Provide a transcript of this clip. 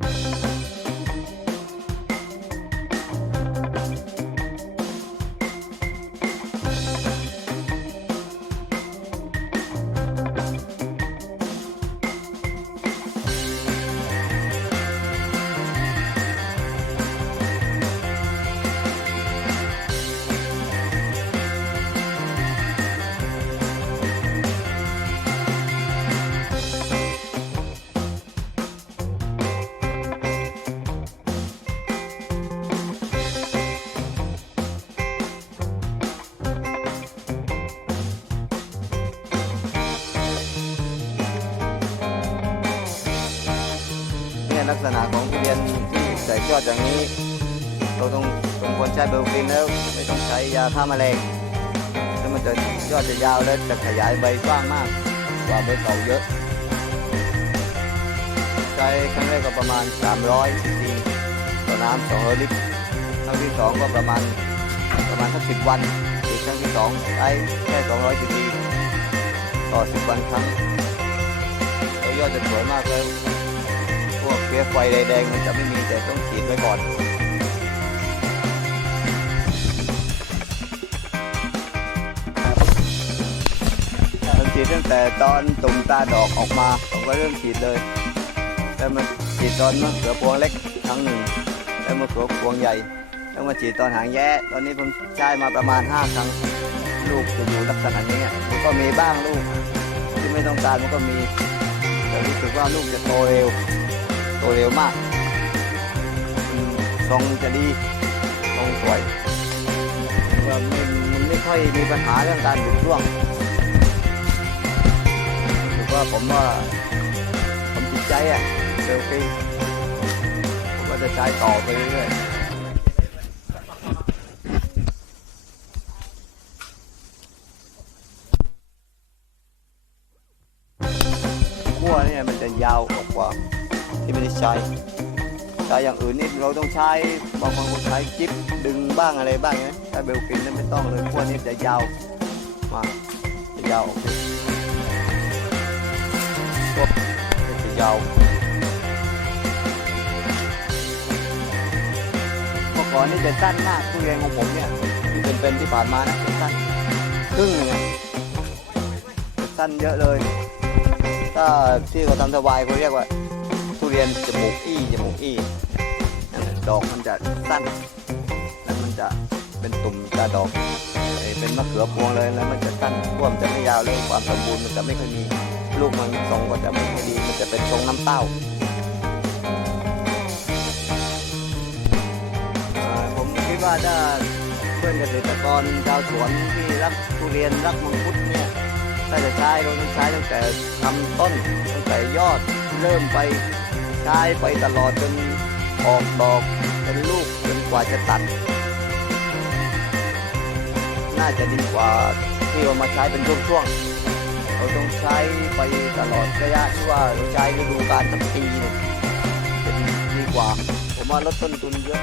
เนี่ ลักษณะของทุเรียนที่แตกยอดอย่างนี้ เราต้องสมควรใช้เบลฟินแล้วไม่ต้องใช้ยาฆ่าแมลงแล้วมันจะยอดจะยาวและจะขยายใบกว้างมากกว่าใบเก่าเยอะ ใช้ครั้งแรกก็ประมาณ 300ซีซีต่อน้ำ200ลิตรครั้งที่สองก็ประมาณประมาณสักสิบวันอีกครั้งที่สองใช้แค่200ซีซีต่อ10วันครั้งยอดจะสวยมากเลย วกเพี้ยไฟแดงๆมันจะไม่มีแต่ต้องฉีดไว้ก่อนฉีดตั้งแต่ตอนตุ่มตาดอกออกมาผมก็เริ่มฉีดเลยแล้วมาฉีดตอนมะเขือพวงเล็กครั้งหนึ่งแล้วมะเขือพวงใหญ่แล้วมาฉีดตอนหางแย่ตอนนี้ผมใช้มาประมาณ 5 ครั้งลูกจะอยู่ลักษณะนี้มันก็มีบ้างลูกที่ไม่ต้องการมันก็มีแต่รู้สึกว่าลูกจะโตเร็ว โตเร็วมากทรงจะดีทรงสวยมันมันไม่ค่อยมีปัญหาเรื่องการหลุดร่วงรู้สึกว่าผมว่าผมติดใจอะเซลฟี่ผมก็จะใช้ต่อไปเรื่อยๆขั้วเนี่ยมันจะยาวออกกว่า ที่ไม่ได้ใช้ใช้อย่างอื่นนี่เราต้องใช้บางคนก็ใช้จิ๊บดึงบ้างอะไรบ้างนะถ้าเบลฟินนั้นไม่ต้องเลยพวกนี้จะยาวมากจะยาวยพวกจะยาวเมื่อก่อนนี่จะสั้นมากทุเรียนของผมเนี่ยที่เป็นๆที่ผ่านมานะจะสั้นครึ่งนึงสั้นเยอะเลย ถ้าที่เขาทำสบายเขาเรียกว่า เรียนจมูกอี้จมูกอี้ดอกมันจะสั้น แล้วมันจะเป็นตุ่มตาดอกเป็นมะเขือพวงเลยแล้วมันจะสั้นร่วมจะไม่ยาวเลยความสมบูรณ์มันจะไม่ค่อยมีลูกมันทรงก็จะไม่ค่อยดีมันจะเป็นทรงน้ำเต้าอ่าผมคิดว่าถ้าเพื่อนเกษตรกรชาวสวนที่รักทุเรียนรักมังคุดเนี่ยถ้าจะใช้เราต้องใช้ตั้งแต่ทำต้นตั้งแต่ยอดเริ่มไป ใช้ไปตลอดจนออกดอกเป็นลูกจนกว่าจะตัด น่าจะดีกว่าที่เรามาใช้เป็นช่วงๆเราต้องใช้ไปตลอดระยะที่ว่าเราใช้ฤดูกาลทั้งปีเนี่ยจะดีกว่า ผมว่าลดต้นทุนเยอะ